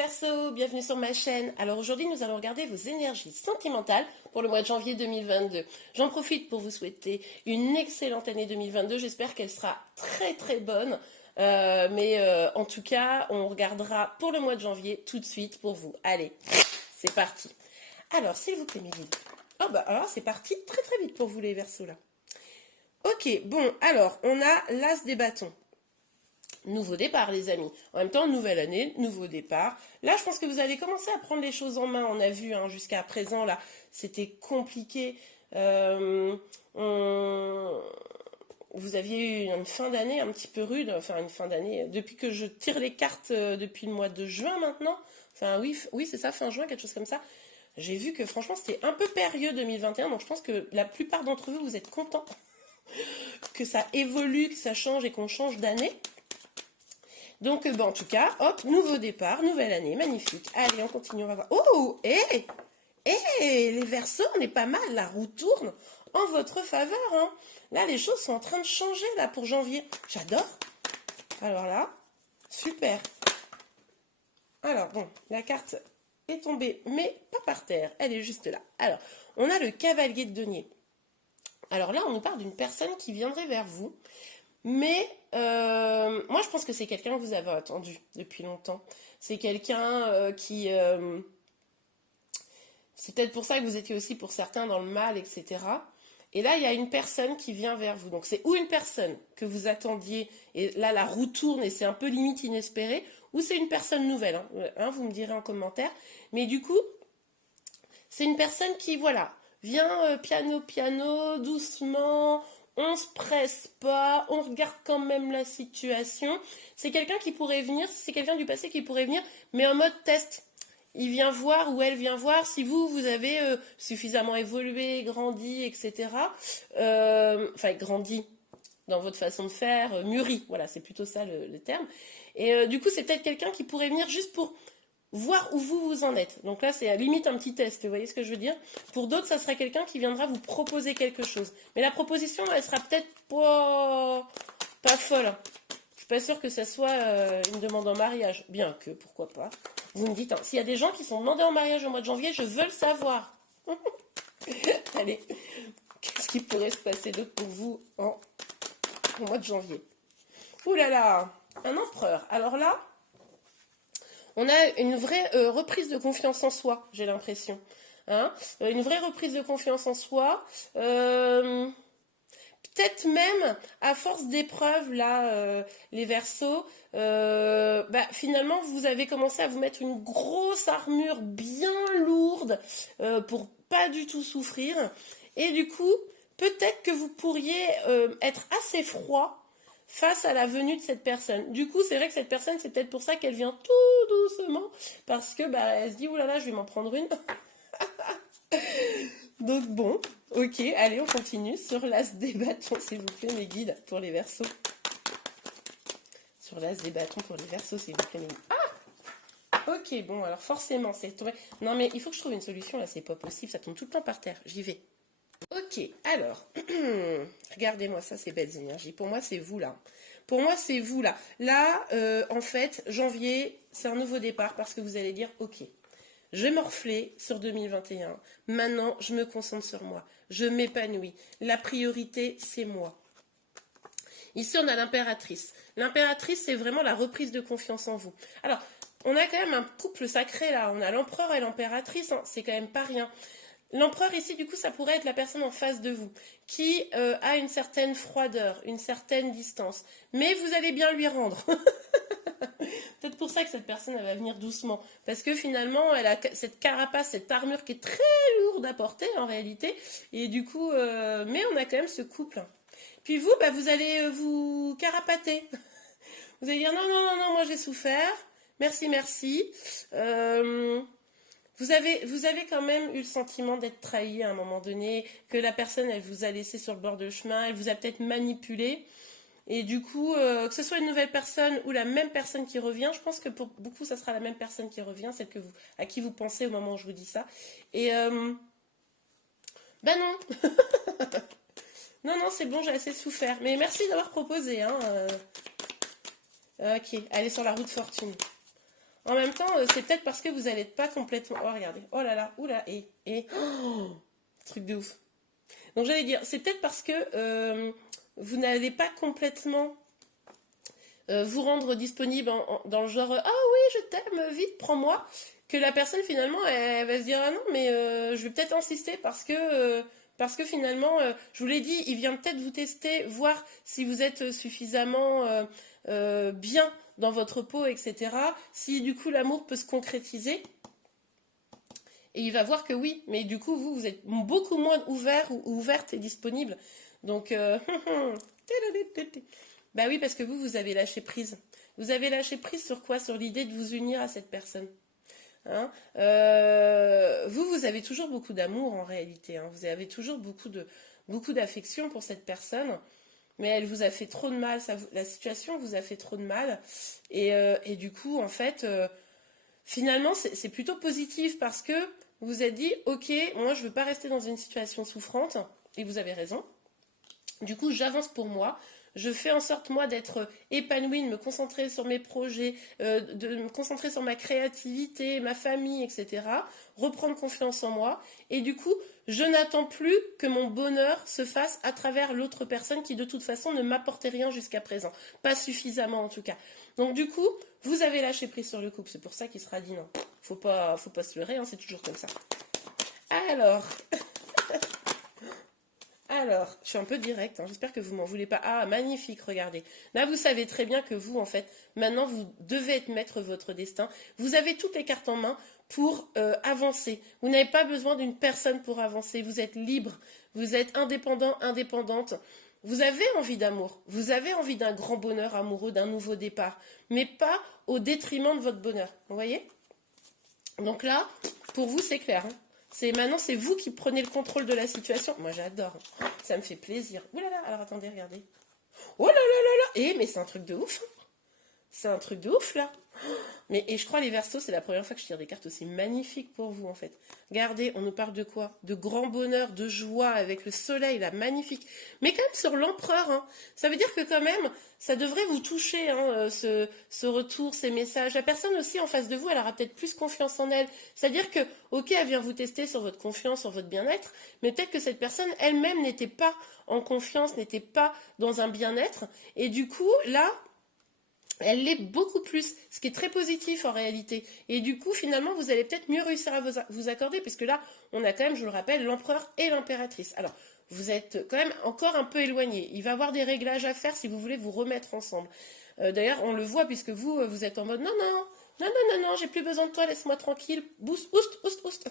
Verseaux, bienvenue sur ma chaîne. Alors aujourd'hui nous allons regarder vos énergies sentimentales pour le mois de janvier 2022. J'en profite pour vous souhaiter une excellente année 2022, j'espère qu'elle sera très très bonne. En tout cas on regardera pour le mois de janvier tout de suite pour vous. Allez, c'est parti. Alors s'il vous plaît mes guides. Oh bah alors c'est parti très très vite pour vous les Verseaux là. Ok, bon alors on a l'as des bâtons. Nouveau départ les amis. En même temps, nouvelle année, nouveau départ. Là, je pense que vous allez commencer à prendre les choses en main. On a vu jusqu'à présent, là, c'était compliqué. Vous aviez eu une fin d'année un petit peu rude. Enfin, une fin d'année. Depuis que je tire les cartes depuis le mois de juin maintenant. Enfin, oui, c'est ça, fin juin, quelque chose comme ça. J'ai vu que franchement, c'était un peu périlleux 2021. Donc, je pense que la plupart d'entre vous, vous êtes contents que ça évolue, que ça change et qu'on change d'année. Donc, en tout cas, hop, nouveau départ, nouvelle année, magnifique. Allez, on continue, on va voir. Oh, les Verseaux, on est pas mal, la roue tourne en votre faveur. Hein. Là, les choses sont en train de changer, là, pour janvier. J'adore. Alors là, super. Alors, bon, la carte est tombée, mais pas par terre, elle est juste là. Alors, on a le cavalier de denier. Alors là, on nous parle d'une personne qui viendrait vers vous. Mais moi, je pense que c'est quelqu'un que vous avez attendu depuis longtemps. C'est quelqu'un qui... c'est peut-être pour ça que vous étiez aussi pour certains dans le mal, etc. Et là, il y a une personne qui vient vers vous. Donc, c'est ou une personne que vous attendiez, et là, la roue tourne et c'est un peu limite inespéré, ou c'est une personne nouvelle. Vous me direz en commentaire. Mais du coup, c'est une personne qui, voilà, vient piano, doucement... On se presse pas, on regarde quand même la situation. C'est quelqu'un qui pourrait venir, c'est quelqu'un du passé qui pourrait venir, mais en mode test. Il vient voir ou elle vient voir si vous avez suffisamment évolué, grandi, etc. Grandi dans votre façon de faire, mûri, voilà, c'est plutôt ça le terme. Et du coup, c'est peut-être quelqu'un qui pourrait venir juste pour voir où vous en êtes. Donc là, c'est à limite un petit test, vous voyez ce que je veux dire? Pour d'autres, ça serait quelqu'un qui viendra vous proposer quelque chose. Mais la proposition, elle sera peut-être pas folle. Je suis pas sûre que ça soit une demande en mariage. Bien que, pourquoi pas. Vous me dites, s'il y a des gens qui sont demandés en mariage au mois de janvier, je veux le savoir. Allez, qu'est-ce qui pourrait se passer d'autre pour vous au mois de janvier? Ouh là là, un empereur. Alors là, on a une vraie reprise de confiance en soi, j'ai l'impression. Une vraie reprise de confiance en soi. Peut-être même, à force d'épreuves, là, les Verseaux, finalement, vous avez commencé à vous mettre une grosse armure bien lourde pour pas du tout souffrir. Et du coup, peut-être que vous pourriez être assez froid face à la venue de cette personne. Du coup, c'est vrai que cette personne, c'est peut-être pour ça qu'elle vient tout doucement, parce que elle se dit, oulala, je vais m'en prendre une. Donc bon, ok, allez, on continue sur l'as des bâtons, s'il vous plaît, mes guides, pour les Verseaux. Sur l'as des bâtons pour les Verseaux, s'il vous plaît, mes guides. Ok, bon, alors forcément, c'est tombé. Non, mais il faut que je trouve une solution, là, c'est pas possible, ça tombe tout le temps par terre, j'y vais. Ok, alors, regardez-moi ça, ces belles énergies. Pour moi, c'est vous là. Pour moi, c'est vous là. Là, en fait, janvier, c'est un nouveau départ parce que vous allez dire, ok, je vais morfler sur 2021. Maintenant, je me concentre sur moi. Je m'épanouis. La priorité, c'est moi. Ici, on a l'impératrice. L'impératrice, c'est vraiment la reprise de confiance en vous. Alors, on a quand même un couple sacré là. On a l'empereur et l'impératrice. C'est quand même pas rien. L'empereur ici, du coup, ça pourrait être la personne en face de vous, qui a une certaine froideur, une certaine distance. Mais vous allez bien lui rendre. Peut-être pour ça que cette personne, elle va venir doucement. Parce que finalement, elle a cette carapace, cette armure qui est très lourde à porter, en réalité. Et du coup, mais on a quand même ce couple. Puis vous, vous allez vous carapater. Vous allez dire, non, moi j'ai souffert. Merci. Vous avez quand même eu le sentiment d'être trahi à un moment donné, que la personne, elle vous a laissé sur le bord de chemin, elle vous a peut-être manipulé. Et du coup, que ce soit une nouvelle personne ou la même personne qui revient, je pense que pour beaucoup, ça sera la même personne qui revient, celle à qui vous pensez au moment où je vous dis ça. Et non. non, c'est bon, j'ai assez souffert. Mais merci d'avoir proposé. Ok, allez sur la route fortune. En même temps, c'est peut-être parce que vous n'allez pas complètement... Oh, regardez. Oh là là, oula, et... Oh, truc de ouf. Donc j'allais dire, c'est peut-être parce que vous n'allez pas complètement vous rendre disponible dans le genre ah oui, je t'aime, vite, prends-moi, que la personne finalement elle va se dire ah non, mais je vais peut-être insister parce que finalement, je vous l'ai dit, il vient peut-être vous tester, voir si vous êtes suffisamment bien dans votre peau, etc. Si du coup l'amour peut se concrétiser. Et il va voir que oui, mais du coup, vous êtes beaucoup moins ouvert ou ouverte et disponible. Donc, bah oui, parce que vous avez lâché prise. Vous avez lâché prise sur quoi? Sur l'idée de vous unir à cette personne. Hein, vous avez toujours beaucoup d'amour en réalité. Hein. Vous avez toujours beaucoup d'affection pour cette personne. Mais elle vous a fait trop de mal. La situation vous a fait trop de mal. Et du coup, en fait... finalement, c'est plutôt positif parce que vous vous êtes dit, ok, moi je veux pas rester dans une situation souffrante, et vous avez raison. Du coup, j'avance pour moi. Je fais en sorte, moi, d'être épanouie, de me concentrer sur mes projets, de me concentrer sur ma créativité, ma famille, etc. Reprendre confiance en moi. Et du coup, je n'attends plus que mon bonheur se fasse à travers l'autre personne qui, de toute façon, ne m'apportait rien jusqu'à présent. Pas suffisamment, en tout cas. Donc, du coup, vous avez lâché prise sur le couple. C'est pour ça qu'il sera dit non. Faut pas se leurrer, hein, c'est toujours comme ça. Alors, je suis un peu directe, hein, j'espère que vous m'en voulez pas. Ah, magnifique, regardez. Là, vous savez très bien que vous, en fait, maintenant, vous devez être maître de votre destin. Vous avez toutes les cartes en main pour avancer. Vous n'avez pas besoin d'une personne pour avancer. Vous êtes libre, vous êtes indépendant, indépendante. Vous avez envie d'amour, vous avez envie d'un grand bonheur amoureux, d'un nouveau départ, mais pas au détriment de votre bonheur. Vous voyez? Donc là, pour vous, c'est clair. Hein. Maintenant, c'est vous qui prenez le contrôle de la situation. Moi, j'adore. Ça me fait plaisir. Ouh là là, alors attendez, regardez. Oh là là là là. Mais c'est un truc de ouf. C'est un truc de ouf, là. Et je crois les Verseaux, c'est la première fois que je tire des cartes aussi magnifiques pour vous, en fait. Regardez, on nous parle de quoi? De grand bonheur, de joie, avec le soleil, là, magnifique. Mais quand même sur l'empereur, hein. Ça veut dire que quand même, ça devrait vous toucher, hein, ce retour, ces messages. La personne aussi en face de vous, elle aura peut-être plus confiance en elle. C'est-à-dire que, ok, elle vient vous tester sur votre confiance, sur votre bien-être, mais peut-être que cette personne elle-même n'était pas en confiance, n'était pas dans un bien-être. Et du coup, là... elle l'est beaucoup plus, ce qui est très positif en réalité. Et du coup, finalement, vous allez peut-être mieux réussir à vous accorder, puisque là, on a quand même, je vous le rappelle, l'empereur et l'impératrice. Alors, vous êtes quand même encore un peu éloignés. Il va y avoir des réglages à faire si vous voulez vous remettre ensemble. D'ailleurs, on le voit, puisque vous êtes en mode, non, non, non, non, non, non, j'ai plus besoin de toi, laisse-moi tranquille. Boost, oust, oust, oust.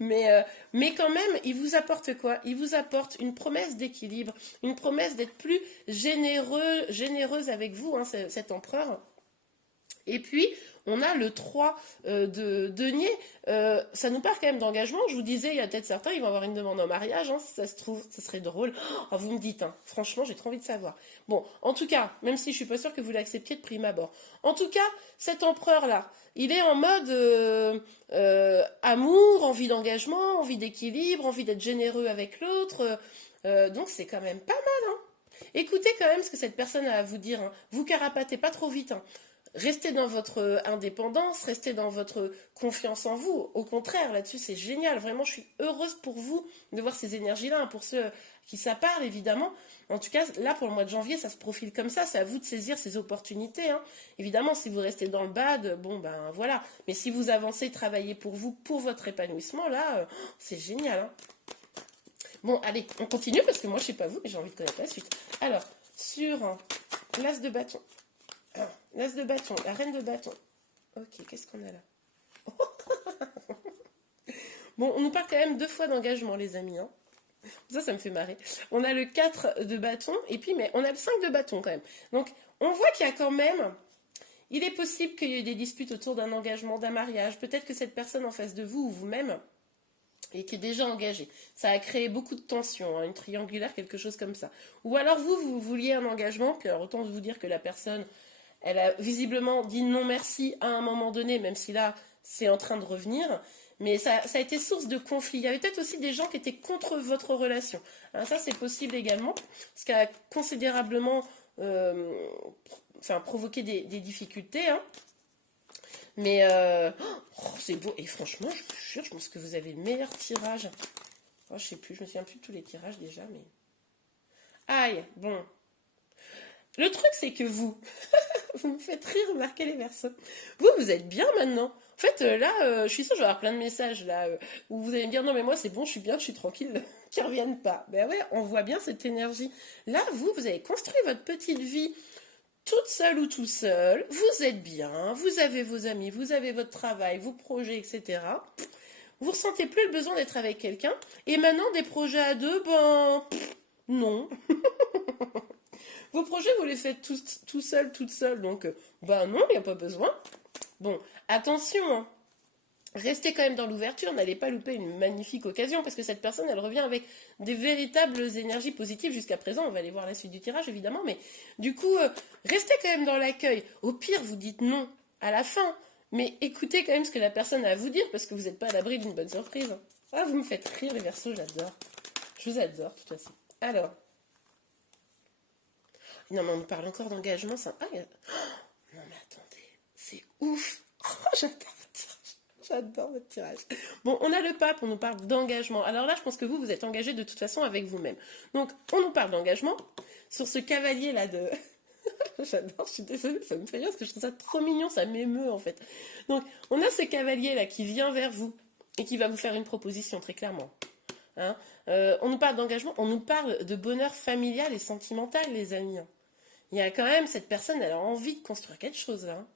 Mais quand même, il vous apporte quoi? Il vous apporte une promesse d'équilibre, une promesse d'être plus généreuse avec vous, hein, cet empereur. Et puis, on a le 3 de denier. Ça nous parle quand même d'engagement. Je vous disais, il y a peut-être certains, ils vont avoir une demande en mariage. Hein, si ça se trouve, ça serait drôle. Oh, vous me dites, hein, franchement, j'ai trop envie de savoir. Bon, en tout cas, même si je suis pas sûre que vous l'acceptiez de prime abord. En tout cas, cet empereur-là, il est en mode amour, envie d'engagement, envie d'équilibre, envie d'être généreux avec l'autre. Donc, c'est quand même pas mal. Hein. Écoutez quand même ce que cette personne a à vous dire. Hein. Vous carapatez pas trop vite. Hein. Restez dans votre indépendance, restez dans votre confiance en vous. Au contraire, là-dessus, c'est génial. Vraiment, je suis heureuse pour vous de voir ces énergies-là. Pour ceux qui ça parle, évidemment. En tout cas, là, pour le mois de janvier, ça se profile comme ça. C'est à vous de saisir ces opportunités. Hein. Évidemment, si vous restez dans le bad, bon, ben voilà. Mais si vous avancez, travaillez pour vous, pour votre épanouissement, là, c'est génial. Hein. Bon, allez, on continue parce que moi, je sais pas vous, mais j'ai envie de connaître la suite. Alors, sur l'as de bâton. L'as de bâton, la reine de bâton. Ok, qu'est-ce qu'on a là? Bon, on nous parle quand même 2 fois d'engagement, les amis. Hein. Ça me fait marrer. On a le 4 de bâton, et puis, mais on a le 5 de bâton quand même. Donc, on voit qu'il y a quand même... il est possible qu'il y ait des disputes autour d'un engagement, d'un mariage. Peut-être que cette personne en face de vous, ou vous-même, était déjà engagée. Ça a créé beaucoup de tensions, hein, une triangulaire, quelque chose comme ça. Ou alors vous vouliez un engagement, puis alors autant vous dire que la personne... elle a visiblement dit non merci à un moment donné, même si là, c'est en train de revenir. Mais ça a été source de conflit. Il y avait peut-être aussi des gens qui étaient contre votre relation. Hein, ça, c'est possible également, ce qui a considérablement provoqué des difficultés. Hein. Mais c'est beau. Et franchement, je vous jure, je pense que vous avez le meilleur tirage. Oh, je sais plus, je me souviens plus de tous les tirages déjà, mais... Aïe, bon. Le truc, c'est que vous, vous me faites rire, remarquez les versos. Vous êtes bien maintenant. En fait, là, je suis sûre que je vais avoir plein de messages là où vous allez me dire non mais moi c'est bon, je suis bien, je suis tranquille, qu'ils reviennent pas. Ben ouais, on voit bien cette énergie. Là, vous avez construit votre petite vie toute seule ou tout seul. Vous êtes bien, vous avez vos amis, vous avez votre travail, vos projets, etc. Vous ressentez plus le besoin d'être avec quelqu'un. Et maintenant, des projets à deux, ben non. Vos projets, vous les faites tout seul, toute seule. Donc, ben non, il n'y a pas besoin. Bon, attention, hein. Restez quand même dans l'ouverture, n'allez pas louper une magnifique occasion, parce que cette personne, elle revient avec des véritables énergies positives jusqu'à présent. On va aller voir la suite du tirage, évidemment, mais du coup, restez quand même dans l'accueil. Au pire, vous dites non à la fin, mais écoutez quand même ce que la personne a à vous dire, parce que vous n'êtes pas à l'abri d'une bonne surprise. Ah, vous me faites rire, les Verseaux, j'adore. Je vous adore, de toute façon. Alors. Non, mais on me parle encore d'engagement, ça... Ah, non, mais attendez, c'est ouf. Oh, j'adore votre tirage. J'adore votre tirage. Bon, on a le pape, on nous parle d'engagement. Alors là, je pense que vous êtes engagé de toute façon avec vous-même. Donc, on nous parle d'engagement sur ce cavalier-là de... J'adore, je suis désolée, ça me fait rire parce que je trouve ça trop mignon, ça m'émeut en fait. Donc, on a ce cavalier-là qui vient vers vous et qui va vous faire une proposition, très clairement. Hein, on nous parle d'engagement, on nous parle de bonheur familial et sentimental, les amis. Il y a quand même, cette personne, elle a envie de construire quelque chose là.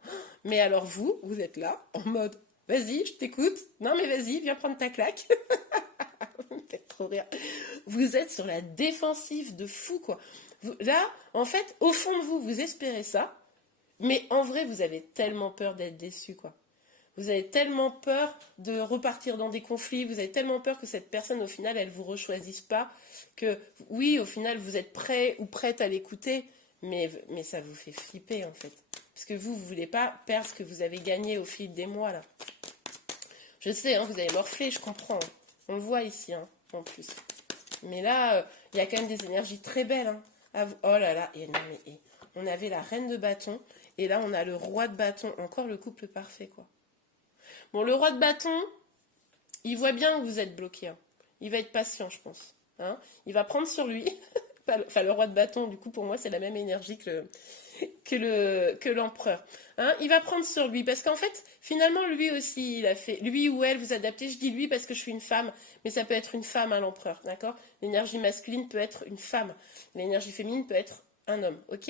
Mais alors vous êtes là, en mode, vas-y, je t'écoute. Non mais vas-y, viens prendre ta claque. Vous me faites trop rire. Vous êtes sur la défensive de fou, quoi. Là, en fait, au fond de vous, vous espérez ça. Mais en vrai, vous avez tellement peur d'être déçu, quoi. Vous avez tellement peur de repartir dans des conflits, vous avez tellement peur que cette personne, au final, elle ne vous rechoisisse pas, que oui, au final, vous êtes prêt ou prête à l'écouter, mais ça vous fait flipper, en fait. Parce que vous ne voulez pas perdre ce que vous avez gagné au fil des mois, là. Je sais, hein, vous avez morflé, je comprends. Hein. On le voit ici, hein, en plus. Mais là, il y a quand même des énergies très belles. Hein. Oh là là, et non, mais, on avait la reine de bâton, et là, on a le roi de bâton. Encore le couple parfait, quoi. Bon, le roi de bâton, il voit bien que vous êtes bloqué. Hein. Il va être patient, je pense. Hein. Il va prendre sur lui. Enfin, le roi de bâton, du coup, pour moi, c'est la même énergie que l'empereur. Hein. Il va prendre sur lui. Parce qu'en fait, finalement, lui aussi, il a fait... Lui ou elle, vous adaptez. Je dis lui parce que je suis une femme. Mais ça peut être une femme, hein, l'empereur. D'accord. L'énergie masculine peut être une femme. L'énergie féminine peut être un homme. Ok.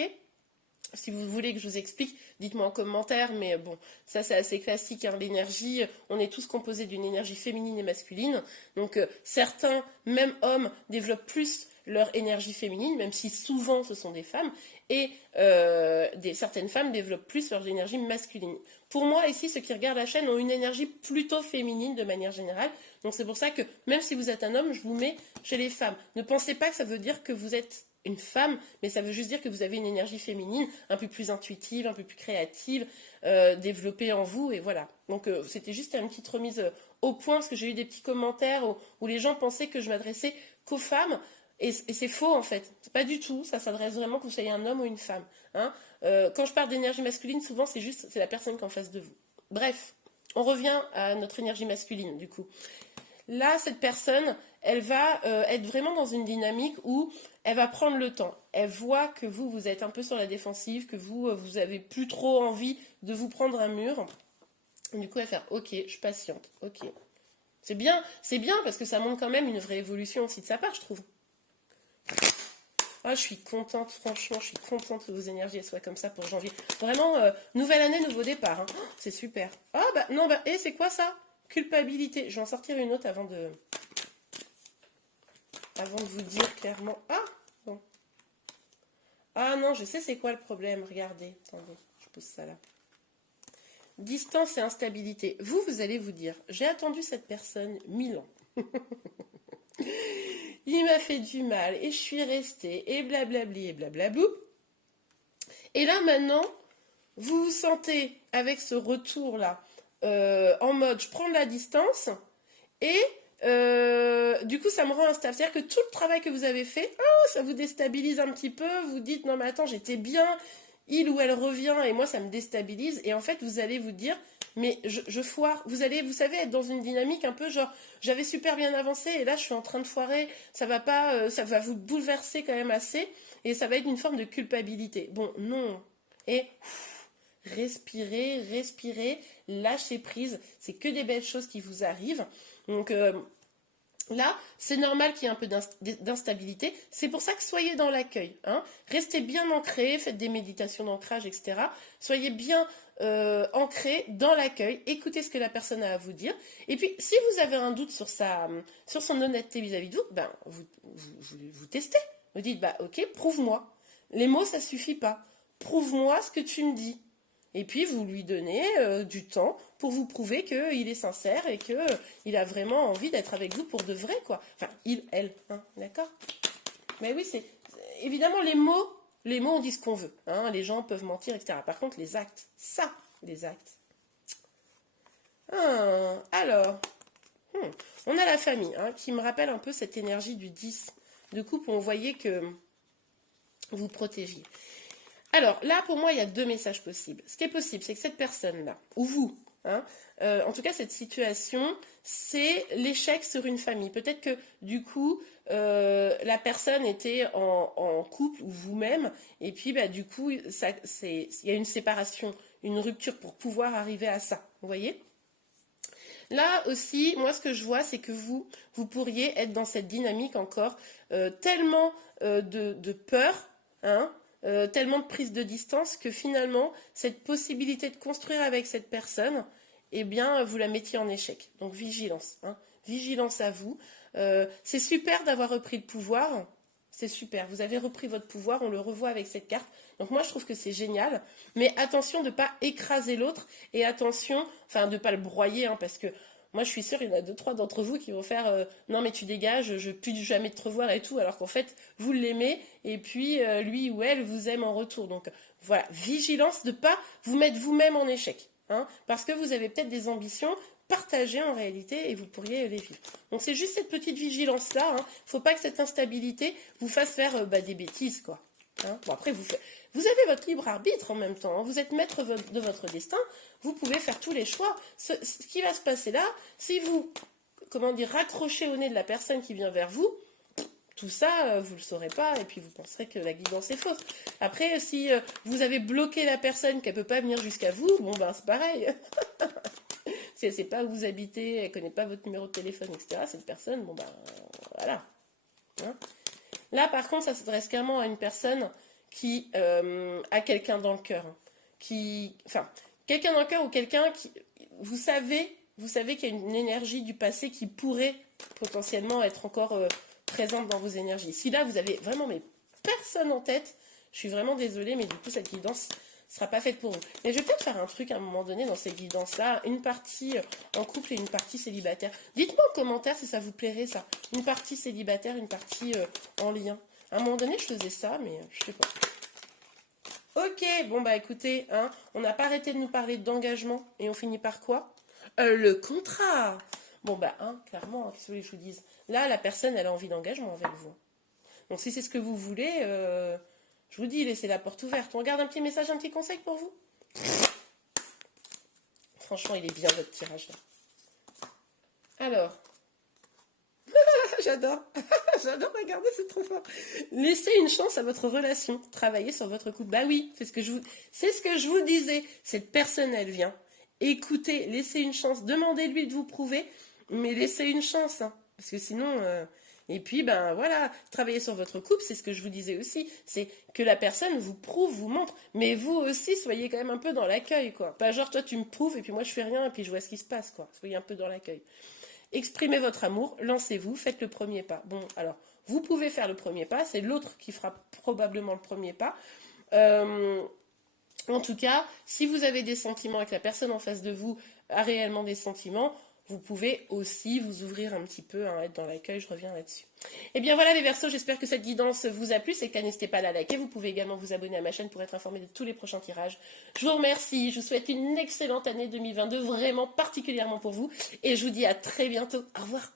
Si vous voulez que je vous explique, dites-moi en commentaire, mais bon, ça c'est assez classique, hein, l'énergie, on est tous composés d'une énergie féminine et masculine, donc certains, même hommes, développent plus leur énergie féminine, même si souvent ce sont des femmes, et certaines femmes développent plus leur énergie masculine. Pour moi, ici, ceux qui regardent la chaîne ont une énergie plutôt féminine de manière générale, donc c'est pour ça que même si vous êtes un homme, je vous mets chez les femmes. Ne pensez pas que ça veut dire que vous êtes une femme, mais ça veut juste dire que vous avez une énergie féminine un peu plus intuitive, un peu plus créative, développée en vous, et voilà. Donc c'était juste une petite remise au point, parce que j'ai eu des petits commentaires où les gens pensaient que je m'adressais qu'aux femmes, et c'est faux en fait. C'est pas du tout, ça s'adresse vraiment que vous soyez un homme ou une femme. Hein. Quand je parle d'énergie masculine, souvent c'est la personne qui est en face de vous. Bref, on revient à notre énergie masculine du coup. Là, cette personne, elle va être vraiment dans une dynamique où elle va prendre le temps. Elle voit que vous êtes un peu sur la défensive, que vous avez plus trop envie de vous prendre un mur. Du coup, elle va faire « Ok, je patiente. Ok. » C'est bien parce que ça montre quand même une vraie évolution aussi de sa part, je trouve. Ah, je suis contente, franchement, je suis contente que vos énergies soient comme ça pour janvier. Vraiment, nouvelle année, nouveau départ. Hein. Oh, c'est super. Ah, bah non, et c'est quoi ça ? Culpabilité. Je vais en sortir une autre avant de vous dire clairement. Ah, bon. Ah non, je sais c'est quoi le problème. Regardez, attendez, je pose ça là. Distance et instabilité. Vous allez vous dire, j'ai attendu cette personne 1000 ans. Il m'a fait du mal et je suis restée et blablabli et blablablou. Et là maintenant, vous vous sentez avec ce retour là en mode je prends de la distance et du coup ça me rend instable. C'est-à-dire que tout le travail que vous avez fait, ça vous déstabilise un petit peu, vous dites non mais attends j'étais bien, il ou elle revient et moi ça me déstabilise. Et en fait, vous allez vous dire, mais je foire. Vous allez, vous savez, être dans une dynamique un peu genre, j'avais super bien avancé et là je suis en train de foirer. Ça va pas, ça va vous bouleverser quand même assez et ça va être une forme de culpabilité. Bon, non. Et respirez, respirez, lâchez prise. C'est que des belles choses qui vous arrivent. Donc là, c'est normal qu'il y ait un peu d'instabilité. C'est pour ça que soyez dans l'accueil. Hein. Restez bien ancrés, faites des méditations d'ancrage, etc. Soyez bien ancrés dans l'accueil. Écoutez ce que la personne a à vous dire. Et puis, si vous avez un doute sur son honnêteté vis-à-vis de vous, ben, vous testez. Vous dites, bah, ok, prouve-moi. Les mots, ça suffit pas. Prouve-moi ce que tu me dis. Et puis vous lui donnez du temps pour vous prouver qu'il est sincère et qu'il a vraiment envie d'être avec vous pour de vrai, quoi. Enfin, il, elle, hein, d'accord? Mais oui, évidemment, les mots, on dit ce qu'on veut. Hein, les gens peuvent mentir, etc. Par contre, les actes, les actes. Alors, on a la famille, hein, qui me rappelle un peu cette énergie du 10 de couple où on voyait que vous protégiez. Alors là, pour moi, il y a deux messages possibles. Ce qui est possible, c'est que cette personne-là, ou vous, hein, en tout cas cette situation, c'est l'échec sur une famille. Peut-être que du coup, la personne était en couple ou vous-même, et puis bah, du coup, il y a une séparation, une rupture pour pouvoir arriver à ça. Vous voyez ? Là aussi, moi ce que je vois, c'est que vous pourriez être dans cette dynamique encore tellement de peur, hein, tellement de prise de distance que finalement, cette possibilité de construire avec cette personne, eh bien, vous la mettiez en échec. Donc, vigilance. Hein. Vigilance à vous. C'est super d'avoir repris le pouvoir. C'est super. Vous avez repris votre pouvoir. On le revoit avec cette carte. Donc, moi, je trouve que c'est génial. Mais attention de ne pas écraser l'autre. Et attention, enfin, de ne pas le broyer. Hein, parce que moi, je suis sûre, il y en a 2-3 d'entre vous qui vont faire non, mais tu dégages, je ne peux plus jamais te revoir et tout. Alors qu'en fait, vous l'aimez. Et puis, lui ou elle vous aime en retour. Donc, voilà. Vigilance de ne pas vous mettre vous-même en échec. Hein, parce que vous avez peut-être des ambitions partagées en réalité et vous pourriez les vivre. Donc c'est juste cette petite vigilance-là. Il ne faut pas que cette instabilité vous fasse faire des bêtises, quoi. Hein. Bon, après, vous avez votre libre arbitre en même temps. Hein. Vous êtes maître de votre destin. Vous pouvez faire tous les choix. Ce qui va se passer là, si vous, raccrochez au nez de la personne qui vient vers vous, tout ça, vous ne le saurez pas, et puis vous penserez que la guidance est fausse. Après, si vous avez bloqué la personne qu'elle ne peut pas venir jusqu'à vous, bon ben c'est pareil. Si elle ne sait pas où vous habitez, elle ne connaît pas votre numéro de téléphone, etc., cette personne, bon ben voilà. Hein. Là, par contre, ça s'adresse clairement à une personne qui a quelqu'un dans le cœur. Hein, quelqu'un dans le cœur ou quelqu'un qui... Vous savez qu'il y a une énergie du passé qui pourrait potentiellement être encore... présente dans vos énergies. Si là, vous avez vraiment personne en tête, je suis vraiment désolée, mais du coup, cette guidance ne sera pas faite pour vous. Mais je vais peut-être faire un truc à un moment donné dans cette guidance-là, une partie en couple et une partie célibataire. Dites-moi en commentaire si ça vous plairait, ça. Une partie célibataire, une partie en lien. À un moment donné, je faisais ça, mais je sais pas. Ok, bon bah écoutez, hein, on n'a pas arrêté de nous parler d'engagement, et on finit par quoi? Le contrat. Bon bah, clairement, qu'est-ce que je vous dise? Là, la personne, elle a envie d'engagement avec vous. Donc si c'est ce que vous voulez, je vous dis, laissez la porte ouverte. On regarde un petit message, un petit conseil pour vous. Franchement, il est bien votre tirage là. Alors, j'adore, j'adore regarder, c'est trop fort. Laissez une chance à votre relation, travaillez sur votre couple. Bah oui, c'est ce que je vous disais. Cette personne, elle vient. Écoutez, laissez une chance, demandez-lui de vous prouver, mais laissez une chance, hein, parce que sinon... Et puis, ben voilà, travailler sur votre couple, c'est ce que je vous disais aussi, c'est que la personne vous prouve, vous montre, mais vous aussi, soyez quand même un peu dans l'accueil, quoi. Pas genre, toi, tu me prouves, et puis moi, je fais rien, et puis je vois ce qui se passe, quoi. Soyez un peu dans l'accueil. Exprimez votre amour, lancez-vous, faites le premier pas. Bon, alors, vous pouvez faire le premier pas, c'est l'autre qui fera probablement le premier pas. En tout cas, si vous avez des sentiments et que la personne en face de vous a réellement des sentiments, vous pouvez aussi vous ouvrir un petit peu, hein, être dans l'accueil, je reviens là-dessus. Et bien voilà les Verseaux, j'espère que cette guidance vous a plu, c'est que n'hésitez pas à la liker, vous pouvez également vous abonner à ma chaîne pour être informé de tous les prochains tirages. Je vous remercie, je vous souhaite une excellente année 2022, vraiment particulièrement pour vous, et je vous dis à très bientôt, au revoir.